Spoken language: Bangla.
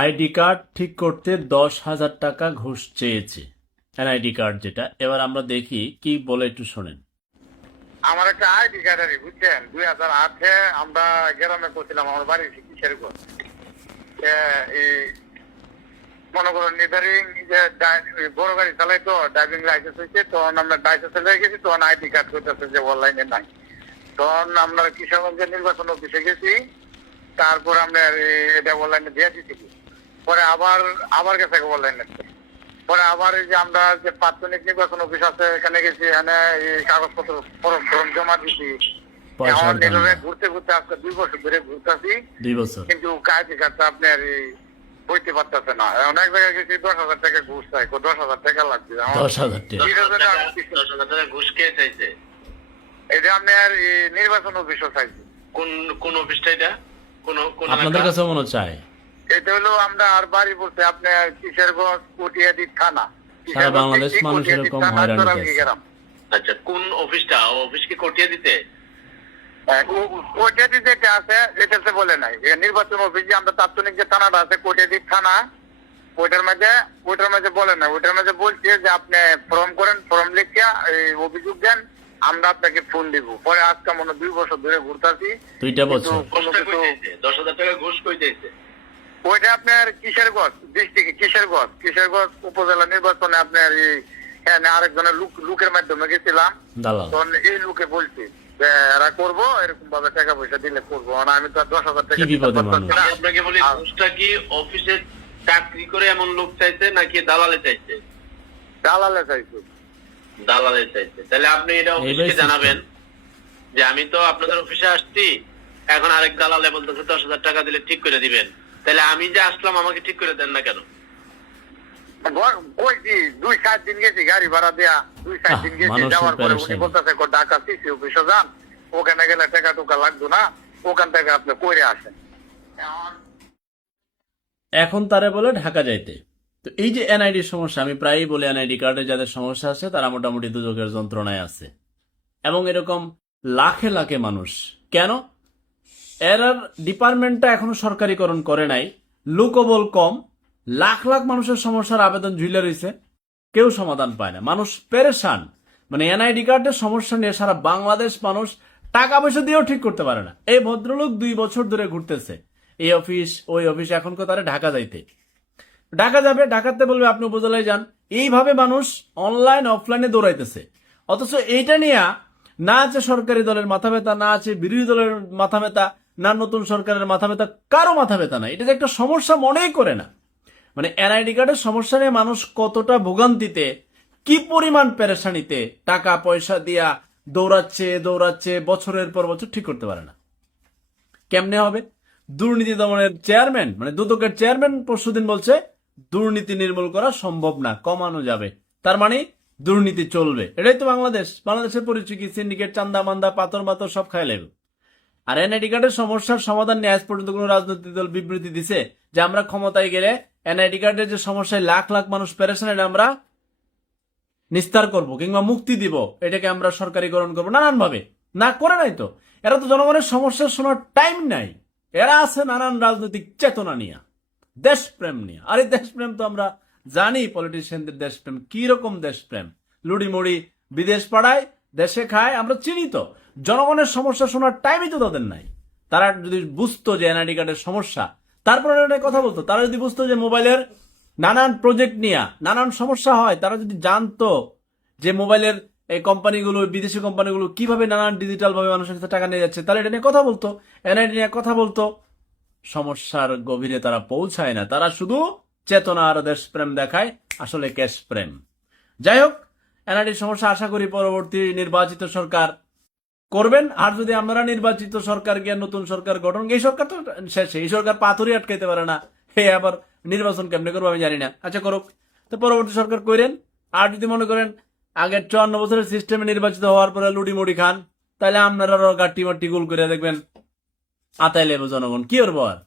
আইডি কার্ড ঠিক করতে 10,000 টাকা ঘুষ চেয়েছে। এনআইডি কার্ড যেটা, এবার আমরা দেখি কি বলে, একটু শোনেন। আমার একটা আইডি কার্ড আছে, বুঝছেন, 2008-এ আমরা গ্রামে করছিলাম, আমার বাড়ি কিসের ঘর। মনে করুন নির্ধারিং যে বড় গাড়ি চালাই, তো ড্রাইভিং লাইসেন্স হয়েছে, তখন আমরা লাইসেন্স হয়ে গেছি, তখন আইডি কার্ড করতেছে যে অনলাইনে নাই। তখন আমরা কিশোরগঞ্জের নির্বাচন অফিসে গেছি, তারপর আমরা এটা অনলাইনে দিয়ে দিচ্ছি। পরে আবার গেছে অনলাইনে। পরে আবার এই যে আমরা যে প্রাথমিক নির্বাচন অফিস আছে, এখানে গেছি, এখানে এই কাগজপত্র ফর্ম জমা দিচ্ছি। আমার নির্বাচনে ঘুরতে ঘুরতে আজকে 2 বছর ধরে ঘুরতেছি, 2 বছর, কিন্তু আইডি কার্ডটা আপনার বইতে পারতেছে না। অনেক জায়গায় গেছি, 10,000 টাকা ঘুষ চাই, 10,000 টাকা লাগবে। 10,000 টাকা ঘুষ কে চাইছে? এটা আপনার নির্বাচন অফিসও চাইছে। কোন অফিসটা এটা? আপনাদের কাছে মনে চায়? এটা হলো আমরা আর বাড়ি বলতে আপনার কিশোরগঞ্জ কটিয়াদি থানা। সারা বাংলাদেশ মানুষ এরকম হয়রানি হচ্ছে। আচ্ছা, কোন অফিসটা? অফিস কি কটিয়া দিতে? কটিয়াদি যেটা আছে এটাতে বলে নাই। নির্বাচন অফিস যে আমরা তাৎক্ষণিক যে থানাটা আছে কটিয়াদি থানা, ওইটার মাঝে বলে না। ওইটার মাঝে বলছে যে আপনি ফর্ম করেন, ফর্ম লিখিয়া অভিযোগ দেন, আমরা আপনাকে ফোন দিব। পরে আজকে মনে 2 বছর ধরে ঘুরতেছি। 2 বছর। 10,000 টাকা ঘুষ কই চাইছে? ওইটা আপনার কিশোরগঞ্জ ডিস্ট্রিক্ট, কিশোরগঞ্জ উপজেলা নির্বাচনে আপনার আরেকজনের লোকের মাধ্যমে গেছিলাম। তখন এই লোকে বলছে যে এরা করবো, এরকম ভাবে টাকা পয়সা দিলে করবো না। আমি তো 10,000 টাকা আপনাকে বলি, ঘুষটা কি অফিসে চাকরি করে এমন লোক চাইছে নাকি দালালে চাইছে? দালালে চাইছে। দালালে চাইছে। তাহলে আপনি এটা অফিসকে জানাবেন যে আমি তো আপনাদের অফিসে আসছি, এখন আরেক দালালে বলতেছে 10,000 টাকা দিলে ঠিক করে দিবেন। তাহলে আমি যে আসলাম আমাকে ঠিক করে দেন না কেন? 2-7 দিন গেছি গাড়ি ভাড়া দেয়া, 2-7 দিন গেছি। যাওয়ার পরে উনি বলতেছে ঢাকা সিসি অফিসে যান, ওখানে গেলে টাকা টুকা লাগতো না, ওখান থেকে আপনি করে আসেন। এখন তারা বলে ঢাকা যাইতে। তো এই যে এনআইডি সমস্যা, আমি প্রায়ই বলি এনআইডি কার্ডে যাদের সমস্যা আছে তারা মোটামুটি দুদকের যন্ত্রণায় আছে, এবং এরকম লাখে লাখে মানুষ। কেন? এরার ডিপার্টমেন্টটা এখনো সরকারিকরণ করে নাই, লোকবল কম, লাখ লাখ মানুষের সমস্যার আবেদন ঝুলে রয়েছে, কেউ সমাধান পায় না, মানুষ পেরেশান। মানে এনআইডি কার্ডের সমস্যা নিয়ে সারা বাংলাদেশ মানুষ টাকা পয়সা দিয়েও ঠিক করতে পারে না। এই ভদ্রলোক 2 বছর ধরে ঘুরতেছে এই অফিস ওই অফিস, এখন তারা ঢাকা যাইতে। ঢাকা যাবে, ঢাকাতে বলবে আপনি উপজেলায় যান। এইভাবে মানুষ অনলাইন অফলাইনে দৌড়াইতেছে। অথচ এইটা নিয়ে না আছে সরকারি দলের মাথা ব্যথা, না আছে বিরোধী দলের মাথা ব্যথা, না নতুন সরকারের মাথা ব্যথা, কারো মাথা ব্যথা না। এটা যে একটা সমস্যা মনেই করে না। মানে এনআইডি কার্ডের সমস্যা নিয়ে মানুষ কতটা ভোগান্তিতে, কি পরিমাণ পেরেশানিতে, টাকা পয়সা দিয়া দৌড়াচ্ছে, বছরের পর বছর ঠিক করতে পারে না। কেমনে হবে? দুর্নীতি দমনের চেয়ারম্যান, মানে দুদকের চেয়ারম্যান পরশুদিন বলছে দুর্নীতি নির্মূল করা সম্ভব না, কমানো যাবে। তার মানে দুর্নীতি চলবে। এটাই তো বাংলাদেশের পরিচয় কি? সিন্ডিকেট, চান্দা মান্দা, পাথর মাথর সব খাই লাগবে। আর এনআইডি কার্ডের সমস্যার সমাধান নিয়ে আজ পর্যন্ত কোন রাজনৈতিক দল বিবৃতি দিছে যে আমরা ক্ষমতায় গেলে এনআইডি কার্ডের যে সমস্যায় লাখ লাখ মানুষ পেরেশান, এটা আমরা নিস্তার করব কিংবা মুক্তি দিব, এটাকে আমরা সরকারিকরণ করবো নানান ভাবে? না, করে নাই তো। এরা তো জনগণের সমস্যা শোনার টাইম নাই। এরা আছে নানান রাজনৈতিক চেতনা নিয়ে, দেশপ্রেম নিয়ে। আর এই দেশপ্রেম তো আমরা জানি পলিটিশিয়ানদের দেশপ্রেম কি রকম। দেশপ্রেম লুড়ি মুড়ি বিদেশ পাড়ায়, দেশে খায়, আমরা চিনি তো। জনগণের সমস্যা শোনার টাইমই তো তাদের নাই। তারা যদি বুঝতো যে এনআইডি কার্ডের সমস্যা, তারপরে কথা বলতো। তারা যদি বুঝতো যে মোবাইলের নানান প্রজেক্ট নিয়ে নানান সমস্যা হয়, তারা যদি জানতো যে মোবাইলের এই কোম্পানিগুলো, বিদেশি কোম্পানিগুলো কিভাবে নানান ডিজিটাল ভাবে মানুষের কাছে টাকা নিয়ে যাচ্ছে, তাহলে এটা নিয়ে কথা বলতো, এনআইডি নিয়ে কথা বলতো। সমস্যার গভীরে তারা পৌঁছায় না, তারা শুধু চেতনা আর দেশপ্রেম দেখায়, আসলে ক্যাশ প্রেম। যাই হোক, এনআইডির সমস্যা আশা করি পরবর্তী নির্বাচিত সরকার করবেন। আর যদি আমরা নির্বাচিত সরকার গিয়ে নতুন সরকার গঠন, এই সরকার তো শেষে, এই সরকার পাথরই আটকাইতে পারে না। হে, আবার নির্বাচন কেমনে করবো আমি জানি না। আচ্ছা, করুক তো, পরবর্তী সরকার করেন। আর যদি মনে করেন আগের 54 বছরের সিস্টেমে নির্বাচিত হওয়ার পরে লুডি মুড়ি খান, তাহলে আপনারা গাট্টি মাটি গোল করে দেখবেন আতাই লেবো জনগণ, কি করবো আর।